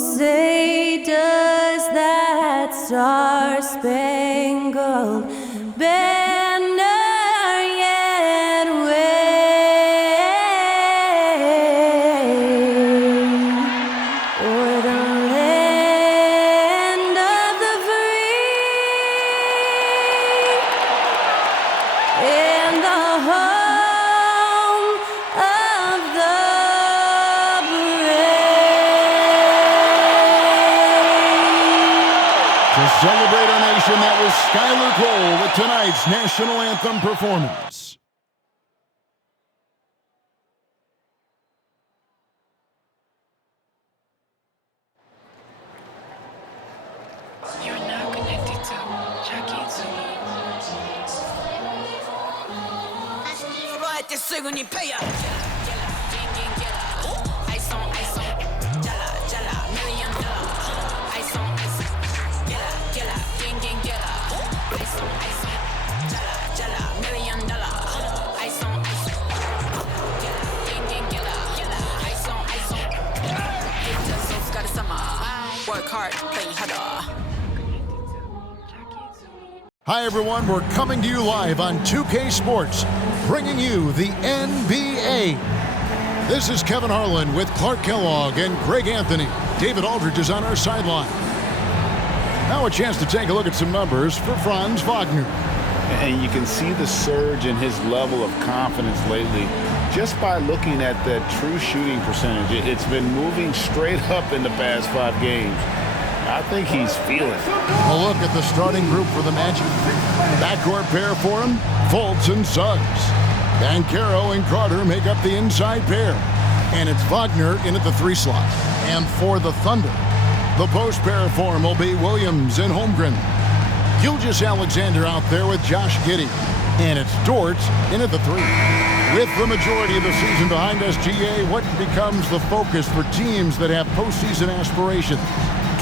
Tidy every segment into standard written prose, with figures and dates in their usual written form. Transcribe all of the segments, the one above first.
say does that star-spangled banner yet wave o'er the land of the free and the home of the Celebrate our nation, that was Skylar Cole with tonight's national anthem performance. You're now connected to Jackie Zulu. Work hard, play harder. Hi everyone, we're coming to you live on 2K Sports, bringing you the NBA. This is Kevin Harlan with Clark Kellogg and Greg Anthony. David Aldridge is on our sideline. Now a chance to take a look at some numbers for Franz Wagner. And you can see the surge in his level of confidence lately just by looking at that true shooting percentage. It's been moving straight up in the past 5 games. I think he's feeling it. A look at the starting group for the Magic. Backcourt pair for him, Fultz and Suggs. Banchero and Carter make up the inside pair. And it's Wagner in at the 3 slot. And for the Thunder, the post pair for him will be Williams and Holmgren. Gilgeous-Alexander out there with Josh Giddey. And it's Dort in at the 3. With the majority of the season behind us, GA, what becomes the focus for teams that have postseason aspirations?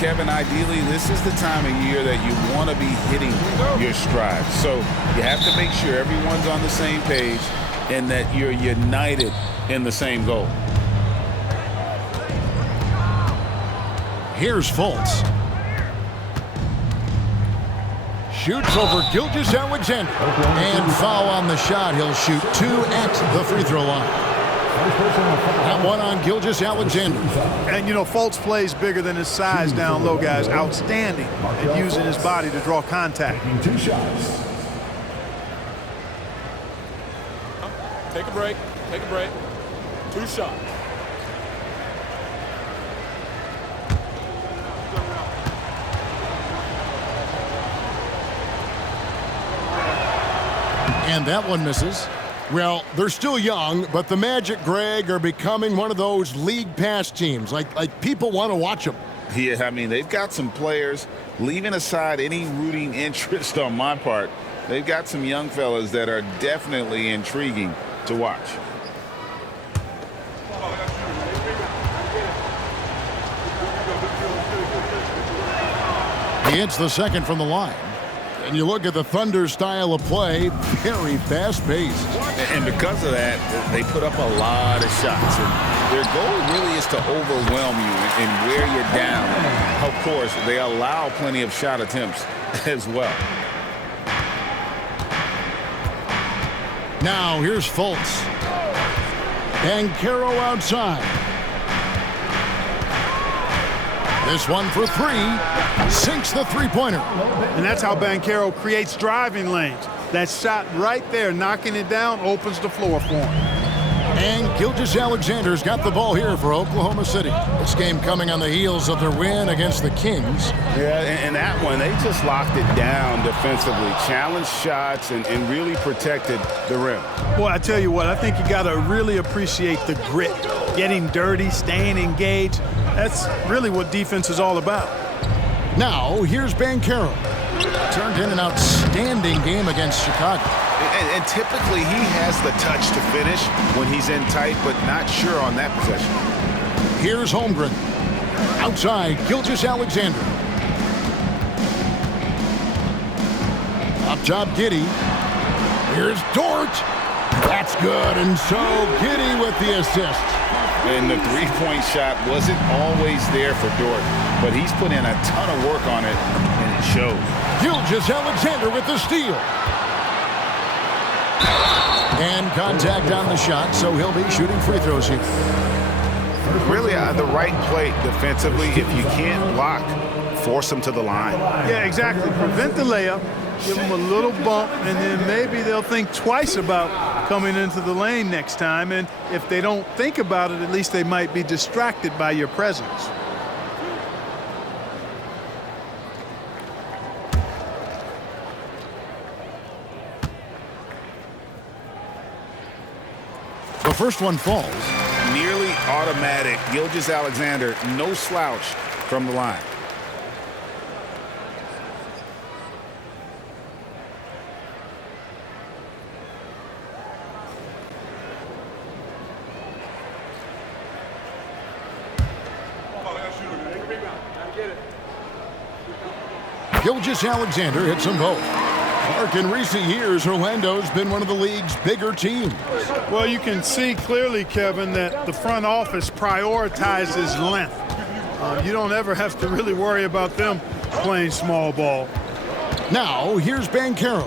Kevin, ideally, this is the time of year that you want to be hitting your stride. So you have to make sure everyone's on the same page and that you're united in the same goal. Here's Fultz. Shoots over Gilgeous-Alexander. And foul on the shot. He'll shoot 2 at the free throw line. That one on Gilgeous-Alexander. And, you know, Fultz plays bigger than his size down low, guys. Outstanding at using his body to draw contact. 2 shots. Take a break. 2 shots. And that one misses. Well, they're still young, but the Magic, Greg, are becoming one of those league pass teams. Like people want to watch them. Yeah, I mean, they've got some players, leaving aside any rooting interest on my part, they've got some young fellas that are definitely intriguing to watch. He hits the second from the line. And you look at the Thunder style of play, very fast-paced. And because of that, they put up a lot of shots. And their goal really is to overwhelm you and wear you down. Of course, they allow plenty of shot attempts as well. Now, here's Fultz. Banchero outside. This one for 3. Sinks the three-pointer. And that's how Banchero creates driving lanes. That shot right there, knocking it down, opens the floor for him. And Gilgeous-Alexander's got the ball here for Oklahoma City. This game coming on the heels of their win against the Kings. Yeah, and that one, they just locked it down defensively. Challenged shots and really protected the rim. Boy, I tell you what, I think you got to really appreciate the grit. Getting dirty, staying engaged. That's really what defense is all about. Now, here's Banchero. Turned in an outstanding game against Chicago. And typically he has the touch to finish when he's in tight, but not sure on that possession. Here's Holmgren. Outside, Gilgeous-Alexander. Up top, Giddey. Here's Dort. That's good, and so Giddey with the assist. And the three-point shot wasn't always there for Dort, but he's put in a ton of work on it, and it shows. Gilgeous-Alexander with the steal. And contact on the shot, so he'll be shooting free throws here. Really, the right play defensively. If you can't block, force them to the line. Yeah, exactly. Prevent the layup, give them a little bump, and then maybe they'll think twice about coming into the lane next time. And if they don't think about it, at least they might be distracted by your presence. The first one falls. Nearly automatic. Gilgeous-Alexander, no slouch from the line. Gilgeous-Alexander hits them both. Clark, in recent years, Orlando's been one of the league's bigger teams. Well, you can see clearly, Kevin, that the front office prioritizes length. You don't ever have to really worry about them playing small ball. Now, here's Banchero.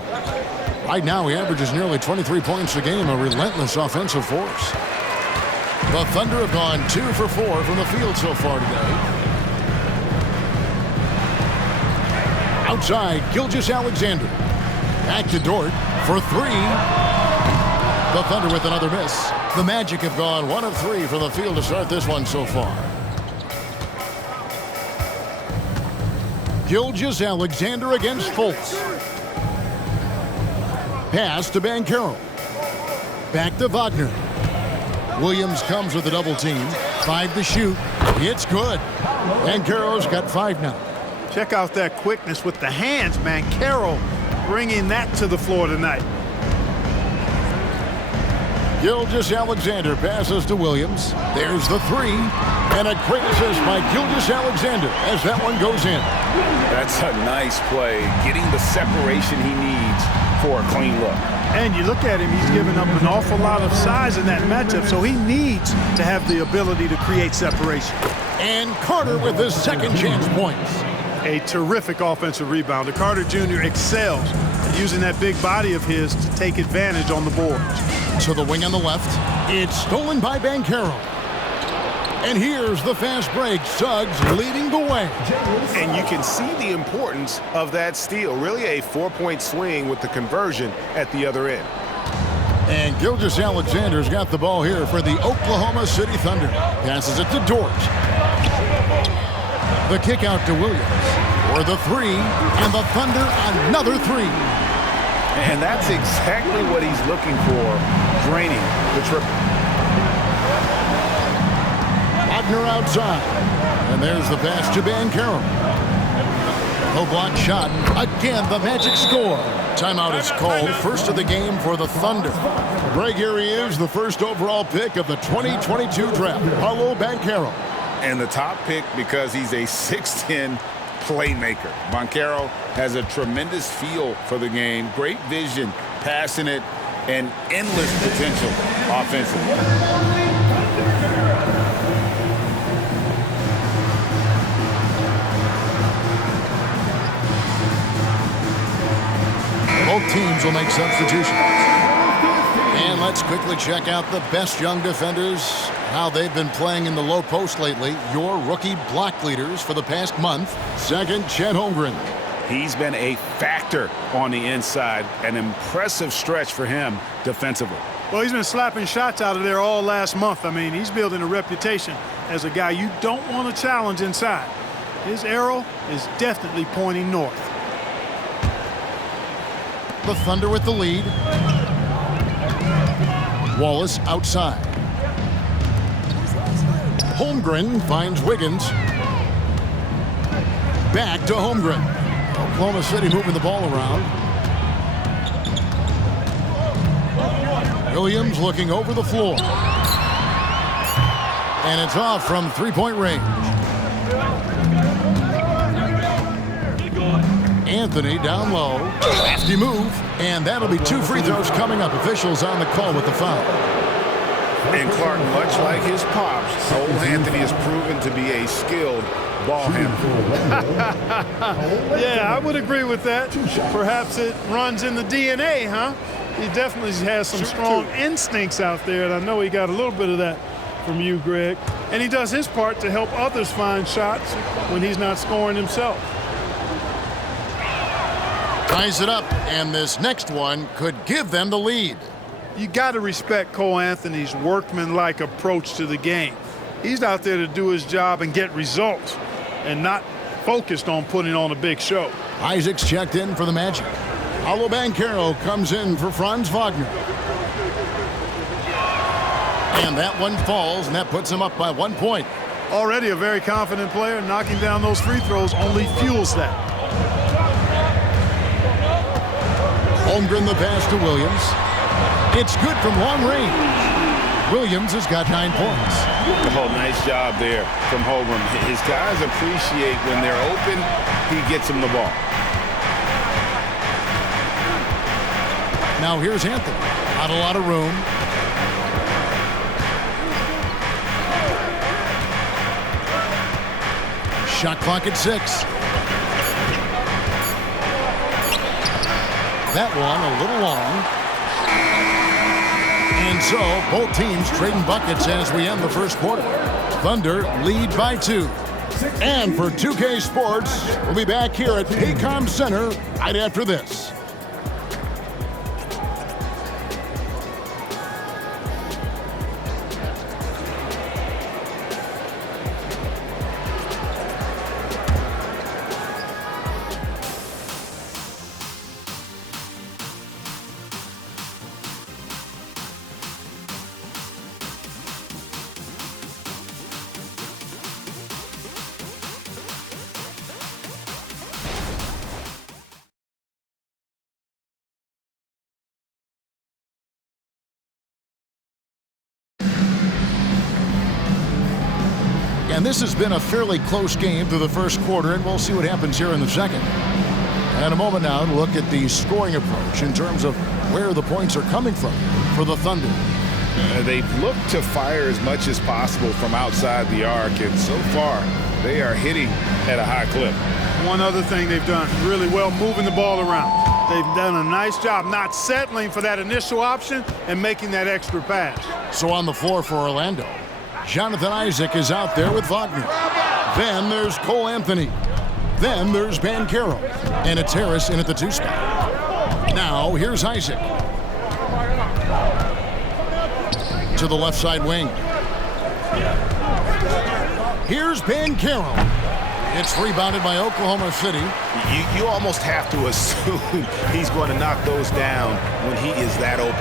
Right now, he averages nearly 23 points a game, a relentless offensive force. The Thunder have gone 2 for 4 from the field so far today. Outside, Gilgeous-Alexander. Back to Dort for 3. The Thunder with another miss. The Magic have gone 1 of 3 from the field to start this one so far. Gilgeous-Alexander against Fultz. Pass to Banchero. Back to Wagner. Williams comes with a double team. 5 to shoot. It's good. Banchero's got 5 now. Check out that quickness with the hands, man. Carroll bringing that to the floor tonight. Gilgeous-Alexander passes to Williams. There's the 3. And a great assist by Gilgeous-Alexander as that one goes in. That's a nice play, getting the separation he needs for a clean look. And you look at him, he's given up an awful lot of size in that matchup, so he needs to have the ability to create separation. And Carter with his second chance points. A terrific offensive rebounder. Carter Jr. excels at using that big body of his to take advantage on the boards. To the wing on the left. It's stolen by Banchero. And here's the fast break. Suggs leading the way. And you can see the importance of that steal. Really a 4-point swing with the conversion at the other end. And Gilgeous-Alexander's got the ball here for the Oklahoma City Thunder. Passes it to Dort. The kick out to Williams for the 3, and the Thunder another 3. And that's exactly what he's looking for, draining the triple. Wagner outside, and there's the pass to Banchero. No block shot. Again, the Magic score. Timeout is called. First of the game for the Thunder. Greg, here he is, the first overall pick of the 2022 draft, Paolo Banchero. And the top pick because he's a 6'10" playmaker. Banchero has a tremendous feel for the game, great vision, passing it, and endless potential offensively. Both teams will make substitutions. And let's quickly check out the best young defenders, how they've been playing in the low post lately. Your rookie block leaders for the past month. Second, Chet Holmgren. He's been a factor on the inside, an impressive stretch for him defensively. Well, he's been slapping shots out of there all last month. I mean, he's building a reputation as a guy you don't want to challenge inside. His arrow is definitely pointing north. The Thunder with the lead. Wallace outside. Holmgren finds Wiggins. Back to Holmgren. Oklahoma City moving the ball around. Williams looking over the floor. And it's off from three-point range. Anthony down low. Lefty move. And that'll be 2 free throws coming up. Officials on the call with the foul. And Clark, much like his pops, Cole Anthony has proven to be a skilled ball handler. Yeah, I would agree with that. Perhaps it runs in the DNA, huh? He definitely has some strong instincts out there, and I know he got a little bit of that from you, Greg. And he does his part to help others find shots when he's not scoring himself. Ties it up, and this next one could give them the lead. You got to respect Cole Anthony's workmanlike approach to the game. He's out there to do his job and get results and not focused on putting on a big show. Isaac's checked in for the Magic. Paolo Banchero comes in for Franz Wagner. And that one falls, and that puts him up by 1 point. Already a very confident player. Knocking down those free throws only fuels that. Holmgren the pass to Williams. It's good from long range. Williams has got 9 points. Oh, nice job there from Holmgren. His guys appreciate when they're open, he gets them the ball. Now here's Anthony. Not a lot of room. Shot clock at 6. That one a little long. And so both teams trading buckets as we end the first quarter. Thunder lead by 2. And for 2K Sports, we'll be back here at Paycom Center right after this. And this has been a fairly close game through the first quarter, and we'll see what happens here in the second. And in a moment now, to look at the scoring approach in terms of where the points are coming from for the Thunder. They've looked to fire as much as possible from outside the arc, and so far, they are hitting at a high clip. One other thing they've done really well, moving the ball around. They've done a nice job not settling for that initial option and making that extra pass. So on the floor for Orlando, Jonathan Isaac is out there with Wagner. Then there's Cole Anthony. Then there's Banchero. And it's Harris in at the 2 spot. Now here's Isaac. To the left side wing. Here's Banchero. It's rebounded by Oklahoma City. You almost have to assume he's going to knock those down when he is that open.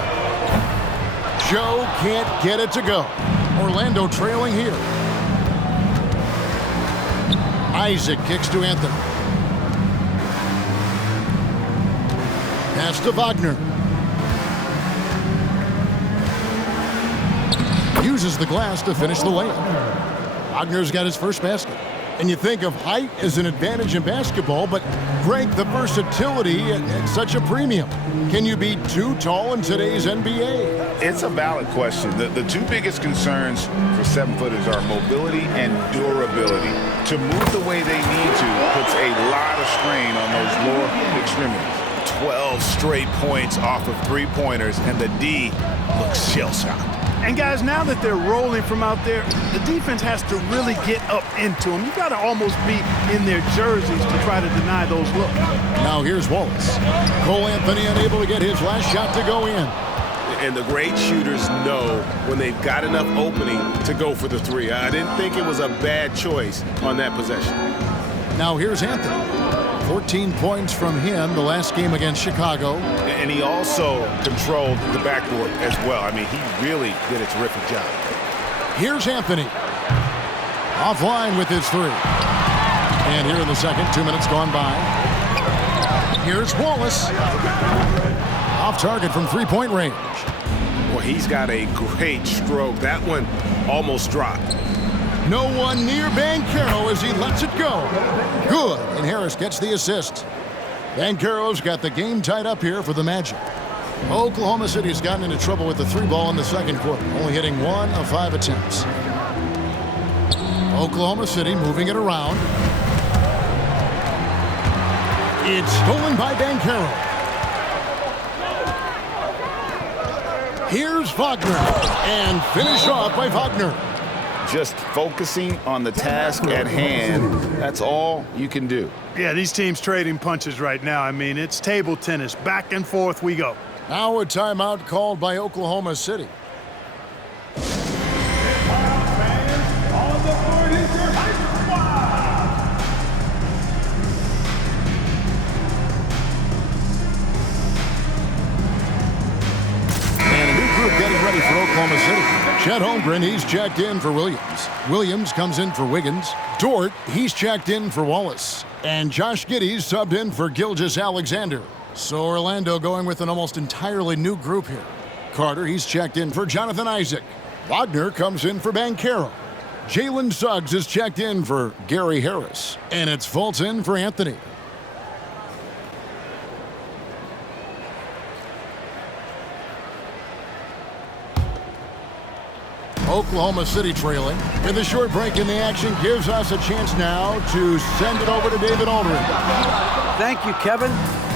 Joe can't get it to go. Orlando trailing here. Isaac kicks to Anthony. Pass to Wagner. Uses the glass to finish the layup. Wagner's got his first basket. And you think of height as an advantage in basketball, but Greg, the versatility at such a premium. Can you be too tall in today's NBA? It's a valid question. The two biggest concerns for 7-footers are mobility and durability. To move the way they need to puts a lot of strain on those lower extremities. 12 straight points off of 3-pointers, and the D looks shell-shocked. And guys, now that they're rolling from out there, the defense has to really get up into them. You got to almost be in their jerseys to try to deny those looks. Now here's Wallace. Cole Anthony unable to get his last shot to go in. And the great shooters know when they've got enough opening to go for the 3. I didn't think it was a bad choice on that possession. Now here's Anthony. 14 points from him the last game against Chicago. And he also controlled the backboard as well. I mean, he really did a terrific job. Here's Anthony. Offline with his 3. And here in the second, 2 minutes gone by. Here's Wallace. Off target from 3-point range. Well, he's got a great stroke. That one almost dropped. No one near Banchero as he lets it go. Good, and Harris gets the assist. Banchero's got the game tied up here for the Magic. Oklahoma City's gotten into trouble with the 3-ball in the second quarter, only hitting 1 of 5 attempts. Oklahoma City moving it around. It's stolen by Bancaro. Here's Wagner, and finished off by Wagner. Just focusing on the task at hand, that's all you can do. Yeah, these teams trading punches right now. I mean, it's table tennis. Back and forth we go. Now a timeout called by Oklahoma City. Getting ready for Oklahoma City. Chet Holmgren, he's checked in for Williams. Williams comes in for Wiggins. Dort, he's checked in for Wallace. And Josh Giddey's subbed in for Gilgeous-Alexander. So Orlando going with an almost entirely new group here. Carter, he's checked in for Jonathan Isaac. Wagner comes in for Bancaro. Jalen Suggs is checked in for Gary Harris. And it's Fultz in for Anthony. Oklahoma City trailing. With a short break in the action gives us a chance now to send it over to David Aldridge. Thank you, Kevin.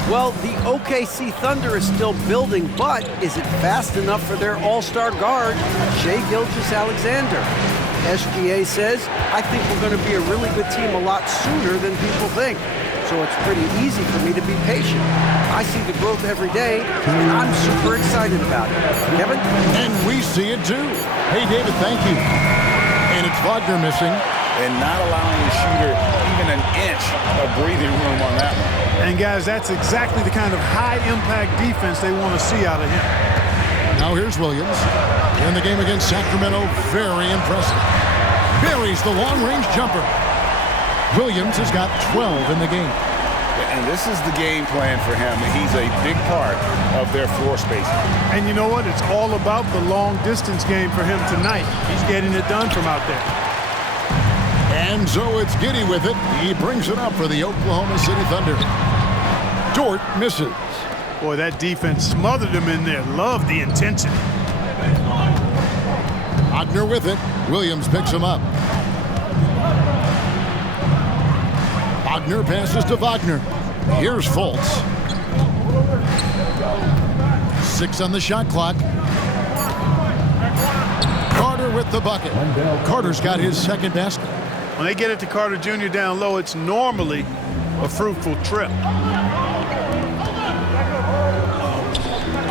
Well, the OKC Thunder is still building, but is it fast enough for their all-star guard, Shai Gilgeous-Alexander? SGA says, I think we're going to be a really good team a lot sooner than people think. So it's pretty easy for me to be patient. I see the growth every day, and I'm super excited about it. Kevin? And we see it too. Hey, David, thank you. And it's Wagner missing. And not allowing the shooter even an inch of breathing room on that one. And guys, that's exactly the kind of high-impact defense they want to see out of him. Now here's Williams. In the game against Sacramento, very impressive. Buries the long-range jumper. Williams has got 12 in the game. And this is the game plan for him. He's a big part of their floor spacing. And you know what? It's all about the long-distance game for him tonight. He's getting it done from out there. And so it's Giddey with it. He brings it up for the Oklahoma City Thunder. Dort misses. Boy, that defense smothered him in there. Love the intensity. Wagner with it. Williams picks him up. Wagner passes to Wagner. Here's Fultz. 6 on the shot clock. Carter with the bucket. Carter's got his second basket. When they get it to Carter Jr. down low, it's normally a fruitful trip.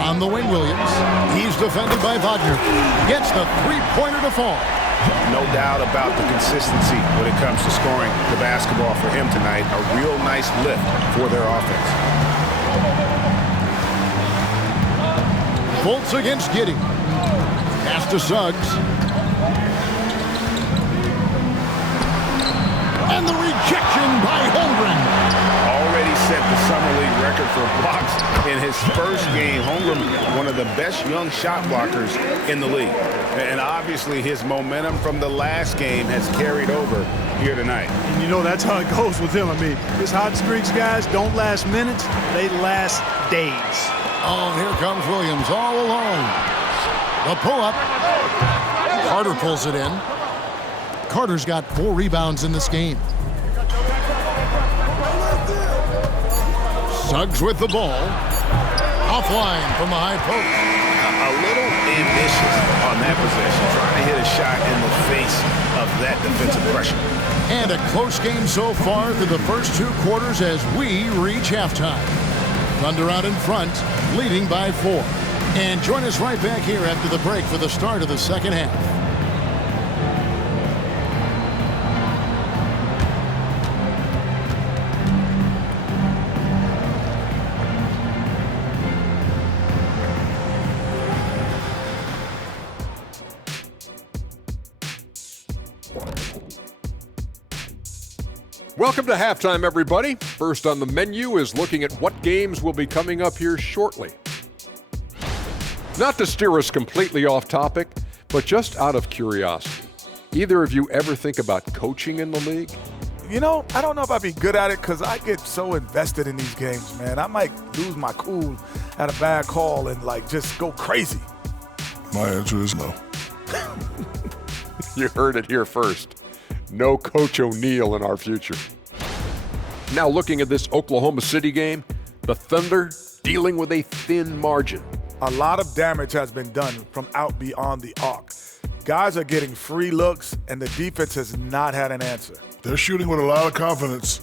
On the wing, Williams. He's defended by Wagner. Gets the three-pointer to fall. No doubt about the consistency when it comes to scoring the basketball for him tonight. A real nice lift for their offense. Fultz against Giddey. Pass to Suggs. And the rejection by Holmgren. Already set the Summer League record for blocks in his first game. Holmgren, one of the best young shot blockers in the league. And obviously his momentum from the last game has carried over here tonight. And you know that's how it goes with him. I mean, his hot streaks, guys, don't last minutes. They last days. Oh, here comes Williams all alone. The pull-up. Carter pulls it in. Carter's got 4 rebounds in this game. Suggs with the ball. Offline from the high post. A little ambitious on that possession, trying to hit a shot in the face of that defensive pressure. And a close game so far through the first 2 quarters as we reach halftime. Thunder out in front, leading by 4. And join us right back here after the break for the start of the second half. Welcome to halftime, everybody. First on the menu is looking at what games will be coming up here shortly. Not to steer us completely off topic, but just out of curiosity. Either of you ever think about coaching in the league? You know, I don't know if I'd be good at it because I get so invested in these games, man. I might lose my cool at a bad call and, like, just go crazy. My answer is no. You heard it here first. No Coach O'Neal in our future. Now looking at this Oklahoma City game, the Thunder dealing with a thin margin. A lot of damage has been done from out beyond the arc. Guys are getting free looks, and the defense has not had an answer. They're shooting with a lot of confidence,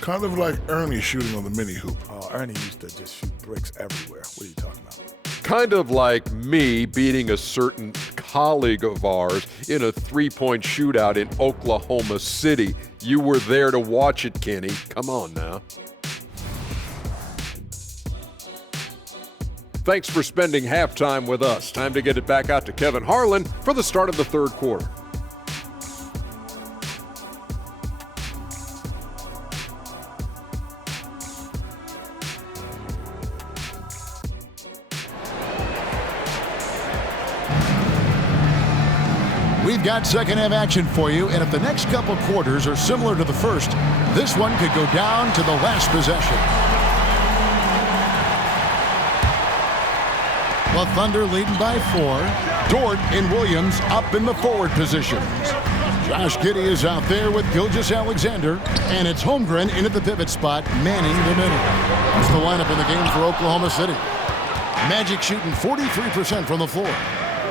kind of like Ernie shooting on the mini hoop. Oh, Ernie used to just shoot bricks everywhere. What are you talking about? Kind of like me beating a certain colleague of ours in a three-point shootout in Oklahoma City. You were there to watch it, Kenny. Come on now. Thanks for spending halftime with us. Time to get it back out to Kevin Harlan for the start of the third quarter. We've got second half action for you, and if the next couple quarters are similar to the first, this one could go down to the last possession. The Thunder leading by 4. Dort and Williams up in the forward positions. Josh Giddey is out there with Gilgeous-Alexander, and it's Holmgren in at the pivot spot, manning the middle. That's the lineup in the game for Oklahoma City. Magic shooting 43% from the floor.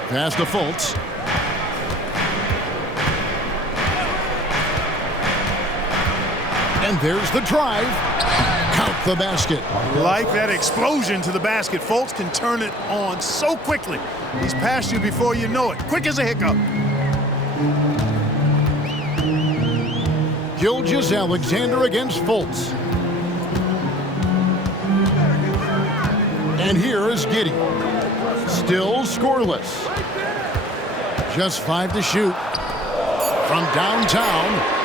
Pass to Fultz. And there's the drive. Count the basket. Like that explosion to the basket. Fultz can turn it on so quickly. He's past you before you know it. Quick as a hiccup. Gilgeous-Alexander against Fultz. And here is Giddey. Still scoreless. Just 5 to shoot. From downtown.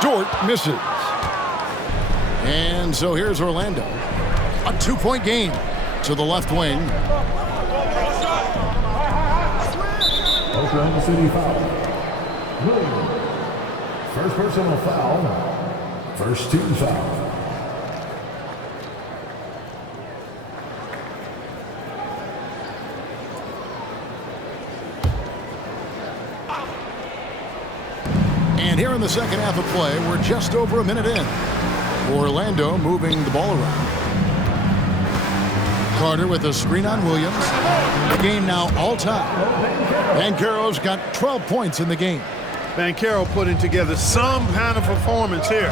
Dort misses. And so here's Orlando. A 2-point game to the left wing. Oklahoma City foul. Williams. First personal foul. First team foul. And here in the second half of play, we're just over a minute in. Orlando moving the ball around. Carter with a screen on Williams. The game now all tied. Banchero's got 12 points in the game. Banchero putting together some kind of performance here.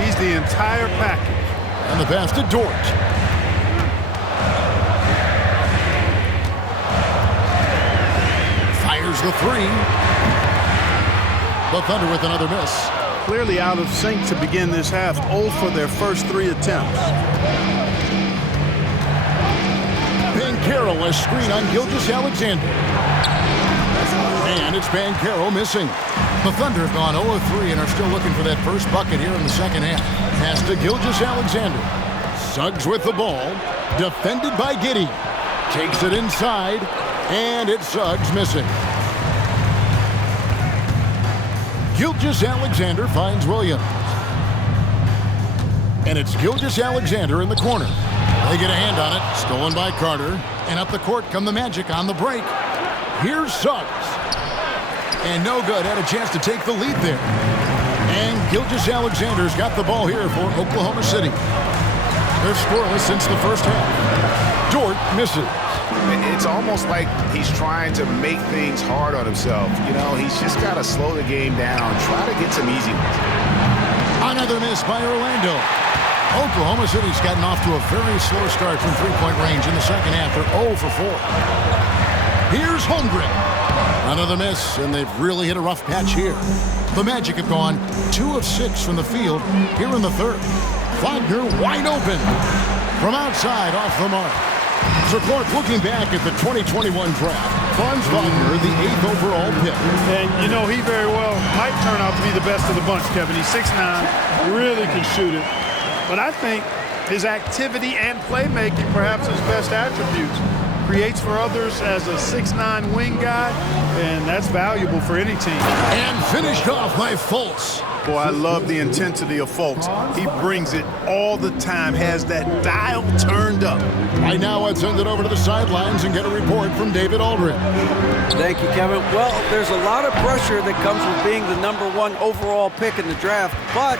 He's the entire package. And the pass to Dort. Fires the 3. The Thunder with another miss. Clearly out of sync to begin this half. 0 for their first 3 attempts. Banchero a screen on Gilgeous-Alexander. And it's Banchero missing. The Thunder have gone 0 of 3 and are still looking for that first bucket here in the second half. Pass to Gilgeous-Alexander. Suggs with the ball. Defended by Giddey. Takes it inside. And it's Suggs missing. Gilgeous-Alexander finds Williams. And it's Gilgeous-Alexander in the corner. They get a hand on it. Stolen by Carter. And up the court come the Magic on the break. Here's Suggs. And no good. Had a chance to take the lead there. And Gilgeous-Alexander's got the ball here for Oklahoma City. They're scoreless since the first half. Dort misses. It's almost like he's trying to make things hard on himself. You know, he's just got to slow the game down, try to get some easy ones. Another miss by Orlando. Oklahoma City's gotten off to a very slow start from three-point range in the second half. They're 0 for 4. Here's Holmgren. Another miss, and they've really hit a rough patch here. The Magic have gone 2 of 6 from the field here in the third. Wagner wide open from outside off the mark. So Clark, looking back at the 2021 draft, Franz Wagner, the 8th overall pick. And, you know, he very well might turn out to be the best of the bunch, Kevin. He's 6'9", really can shoot it. But I think his activity and playmaking, perhaps his best attributes. Creates for others as a 6'9" wing guy, and that's valuable for any team. And finished off by Fultz. Boy, I love the intensity of Fultz. He brings it all the time, has that dial turned up. Right now, let's send it over to the sidelines and get a report from David Aldridge. Thank you, Kevin. Well, there's a lot of pressure that comes with being the #1 overall pick in the draft, but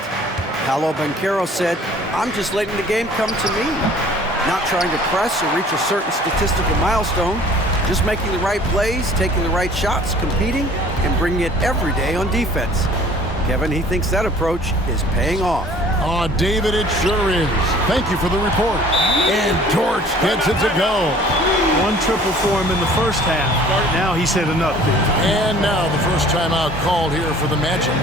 Paolo Banchero said, I'm just letting the game come to me. Not trying to press or reach a certain statistical milestone, just making the right plays, taking the right shots, competing, and bringing it every day on defense. Kevin, he thinks that approach is paying off. Oh, David, it sure is. Thank you for the report. And Torch gets it to go. 1 triple for him in the first half. Now he's hit enough. And now the first timeout called here for the Magic.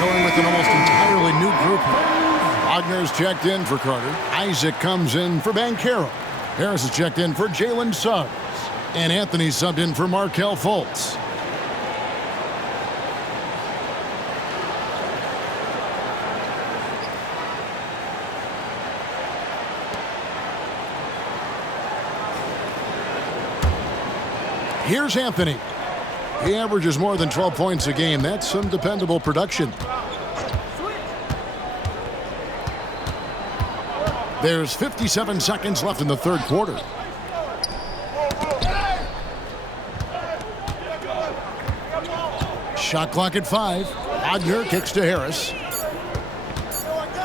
Going with an almost entirely new group. Wagner's checked in for Carter. Isaac comes in for Banchero. Harris is checked in for Jalen Suggs. And Anthony subbed in for Markelle Fultz. Here's Anthony. He averages more than 12 points a game. That's some dependable production. There's 57 seconds left in the third quarter. Shot clock at 5. Wagner kicks to Harris.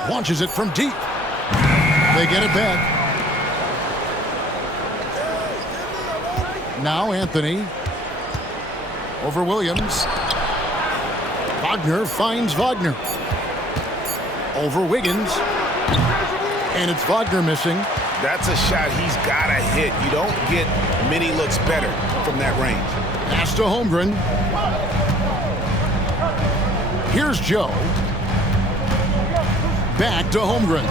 Launches it from deep. They get it back. Now Anthony. Over Williams. Wagner finds Wagner. Over Wiggins. And it's Wagner missing. That's a shot he's got to hit. You don't get many looks better from that range. Pass to Holmgren. Here's Joe. Back to Holmgren.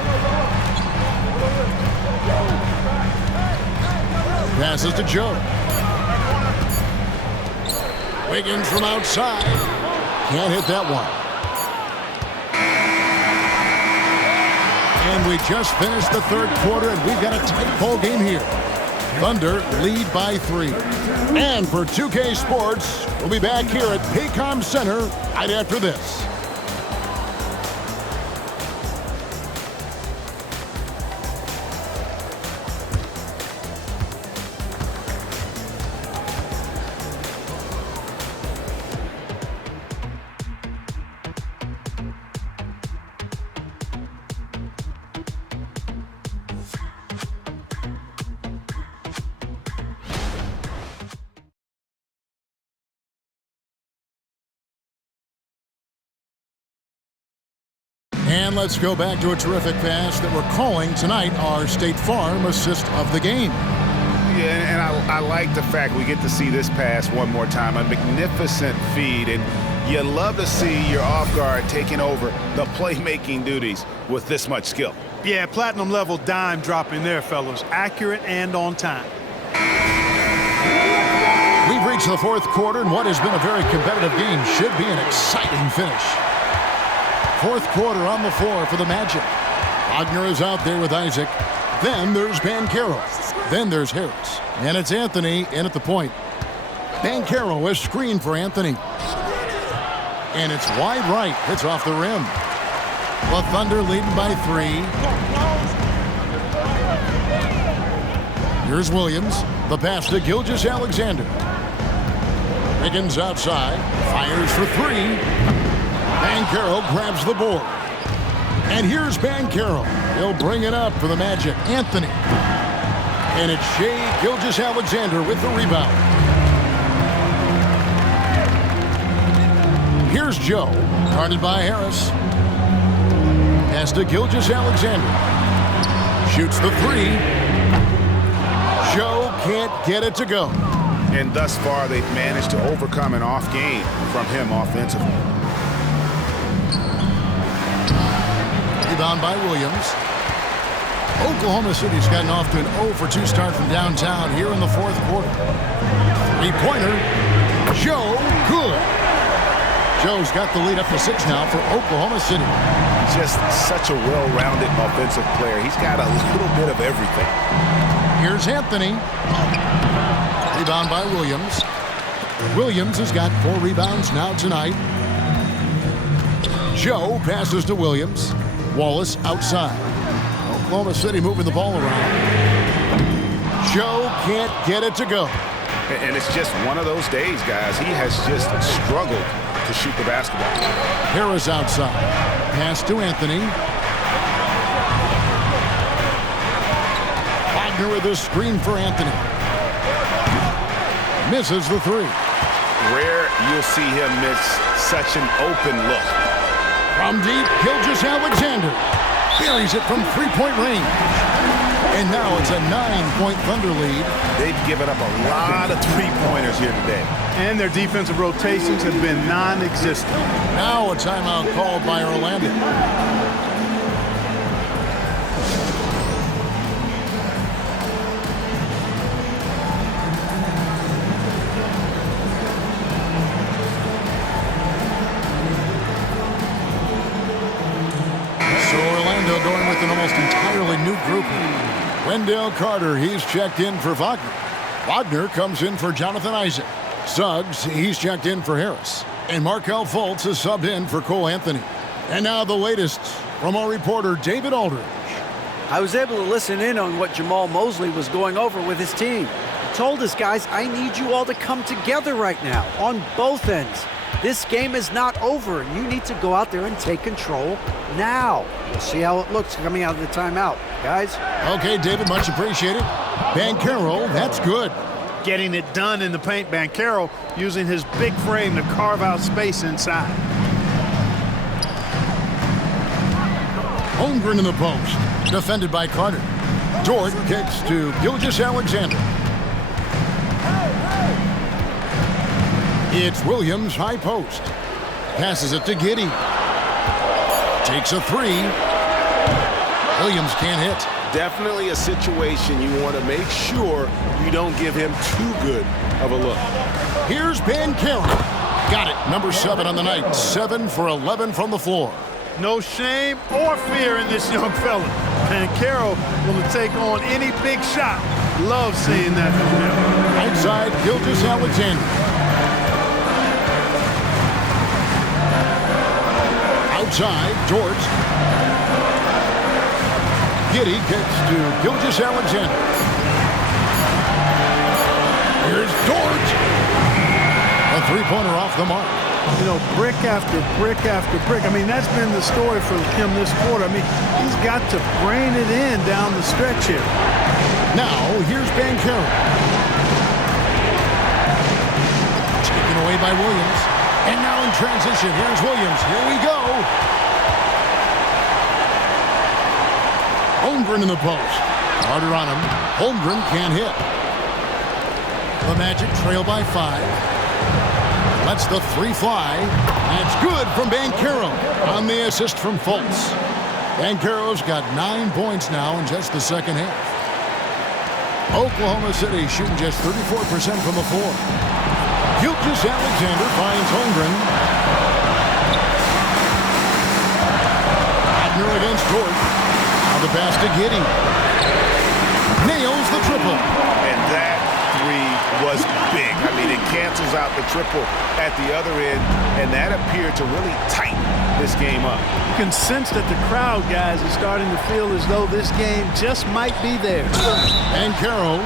Passes to Joe. Wiggins from outside. Can't hit that one. And we just finished the third quarter, and we've got a tight ball game here. Thunder lead by 3. And for 2K Sports, we'll be back here at Paycom Center right after this. And let's go back to a terrific pass that we're calling tonight our State Farm assist of the game. Yeah, and I like the fact we get to see this pass one more time. A magnificent feed, and you love to see your off guard taking over the playmaking duties with this much skill. Yeah, platinum level dime dropping there, fellas. Accurate and on time. We've reached the fourth quarter, and what has been a very competitive game should be an exciting finish. Fourth quarter on the floor for the Magic. Wagner is out there with Isaac. Then there's Banchero. Then there's Harris. And it's Anthony in at the point. Banchero is screened for Anthony. And it's wide right. It's off the rim. The Thunder leading by 3. Here's Williams. The pass to Gilgeous-Alexander. Wiggins outside. Fires for 3. Banchero grabs the board. And here's Banchero. He'll bring it up for the Magic. Anthony. And it's Shai Gilgeous-Alexander with the rebound. Here's Joe. Guarded by Harris. Pass to Gilgeous-Alexander. Shoots the 3. Joe can't get it to go. And thus far, they've managed to overcome an off game from him offensively. Rebound by Williams. Oklahoma City's gotten off to an 0 for 2 start from downtown here in the fourth quarter. Three-pointer. Joe, good. Joe's got the lead up to 6 now for Oklahoma City. Just such a well-rounded offensive player. He's got a little bit of everything. Here's Anthony. Rebound by Williams. Williams has got 4 rebounds now tonight. Joe passes to Williams. Wallace outside. Oklahoma City moving the ball around. Joe can't get it to go. And it's just one of those days, guys. He has just struggled to shoot the basketball. Harris outside. Pass to Anthony. Wagner with a screen for Anthony. Misses the 3. Rare you'll see him miss such an open look. From deep, Gilgeous-Alexander buries it from 3-point range. And now it's a 9-point Thunder lead. They've given up a lot of three-pointers here today. And their defensive rotations have been non-existent. Now a timeout called by Orlando. Going with an almost entirely new group. Wendell Carter, he's checked in for Wagner. Wagner comes in for Jonathan Isaac. Suggs, he's checked in for Harris. And Markelle Fultz is subbed in for Cole Anthony. And now the latest from our reporter, David Aldridge. I was able to listen in on what Jamal Mosley was going over with his team. He told us, guys, I need you all to come together right now on both ends. This game is not over, and you need to go out there and take control now. We'll see how it looks coming out of the timeout, guys. Okay, David, much appreciated. Banchero, that's good. Getting it done in the paint. Banchero using his big frame to carve out space inside. Holmgren in the post, defended by Carter. Dort kicks to Gilgeous-Alexander. It's Williams, high post. Passes it to Giddey. Takes a 3. Williams can't hit. Definitely a situation you want to make sure you don't give him too good of a look. Here's Banchero. Got it, number 7 on the night. 7 for 11 from the floor. No shame or fear in this young fella. Banchero will take on any big shot. Love seeing that from him. Outside, Gilgeous-Alexander. Outside, Dort. Giddey kicks to Gilgeous-Alexander. Here's Dort. A 3-pointer off the mark. You know, brick after brick after brick. I mean, that's been the story for him this quarter. I mean, he's got to brain it in down the stretch here. Now, here's Banchero. Taken away by Williams. And now in transition, here's Williams. Here we go. Holmgren in the post. Carter on him. Holmgren can't hit. The Magic trail by 5. Lets the 3 fly. That's good from Banchero on the assist from Fultz. Banchero's got 9 points now in just the second half. Oklahoma City shooting just 34% from the floor. Gilgeous-Alexander finds Holmgren. Wagner against Dort. Now the pass to Giddey. Nails the triple. And that 3 was big. I mean, it cancels out the triple at the other end, and that appeared to really tighten this game up. You can sense that the crowd, guys, is starting to feel as though this game just might be there. Banchero.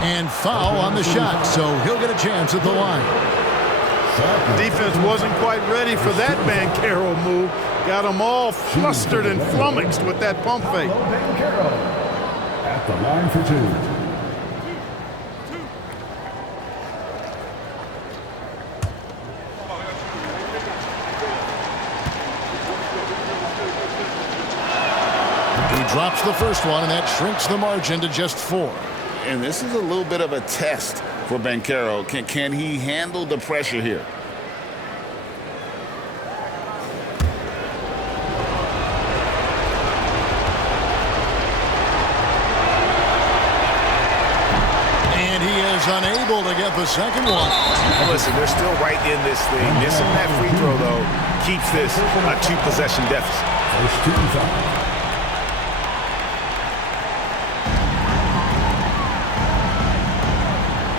And foul on the shot, so he'll get a chance at the line. Defense wasn't quite ready for that Banchero move. Got them all flustered and flummoxed with that pump fake. Banchero at the line for 2. He drops the first one, and that shrinks the margin to just 4. And this is a little bit of a test for Banchero. Can he handle the pressure here? is unable to get the second one. Listen, they're still right in this thing. Missing that free throw, though, keeps this a 2-possession deficit. First team's out.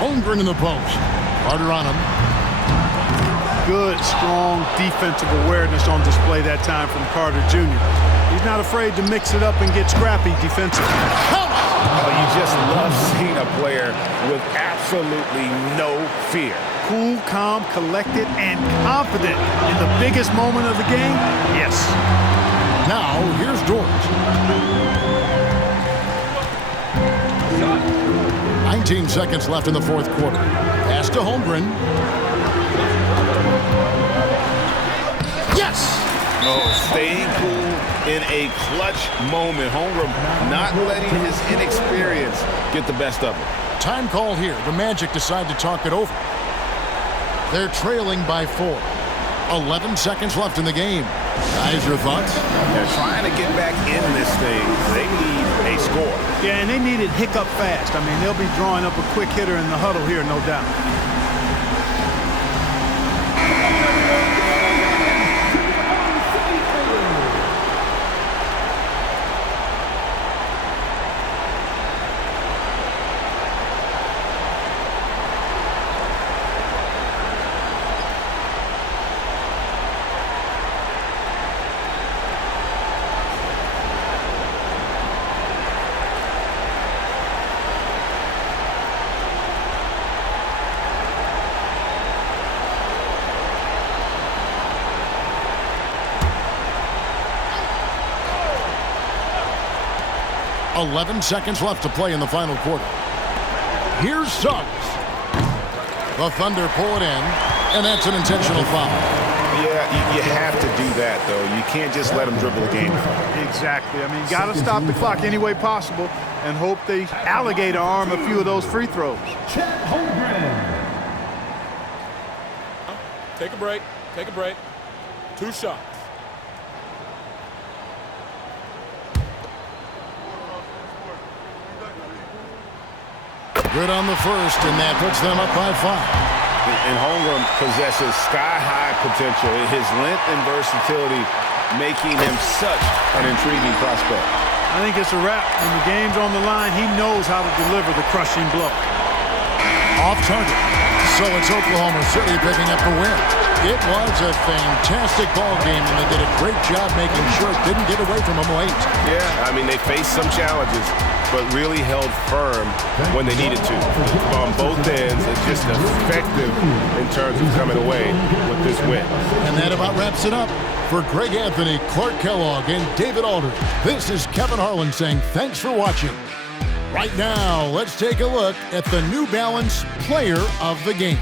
Holmgren in the post. Carter on him. Good, strong defensive awareness on display that time from Carter Jr. He's not afraid to mix it up and get scrappy defensively. Oh, you just love seeing a player with absolutely no fear. Cool, calm, collected, and confident in the biggest moment of the game? Yes. Now, here's George. 19 seconds left in the fourth quarter. Pass to Holmgren. Yes! Oh, staying cool in a clutch moment. Holmgren not letting his inexperience get the best of him. Time called here. The Magic decide to talk it over. They're trailing by 4. 11 seconds left in the game. Guys, your thoughts? They're trying to get back in this thing. They need a score. Yeah, and they need it hiccup fast. I mean, they'll be drawing up a quick hitter in the huddle here, no doubt. .11 seconds left to play in the final quarter. Here's Suggs. The Thunder pull it in, and that's an intentional foul. Yeah, you have to do that, though. You can't just let them dribble the game. Exactly. I mean, got to stop the clock any way possible and hope they alligator arm a few of those free throws. Take a break. Take a break. 2 shots. Good on the first, and that puts them up by 5. And Holmgren possesses sky-high potential. His length and versatility making him such an intriguing prospect. I think it's a wrap. When the game's on the line, he knows how to deliver the crushing blow. Off target. So it's Oklahoma City picking up the win. It was a fantastic ball game, and they did a great job making sure it didn't get away from them late. Yeah, I mean, they faced some challenges, but really held firm when they needed to. On both ends, it's just effective in terms of coming away with this win. And that about wraps it up. For Greg Anthony, Clark Kellogg, and David Alder, this is Kevin Harlan saying thanks for watching. Right now, let's take a look at the New Balance Player of the Game.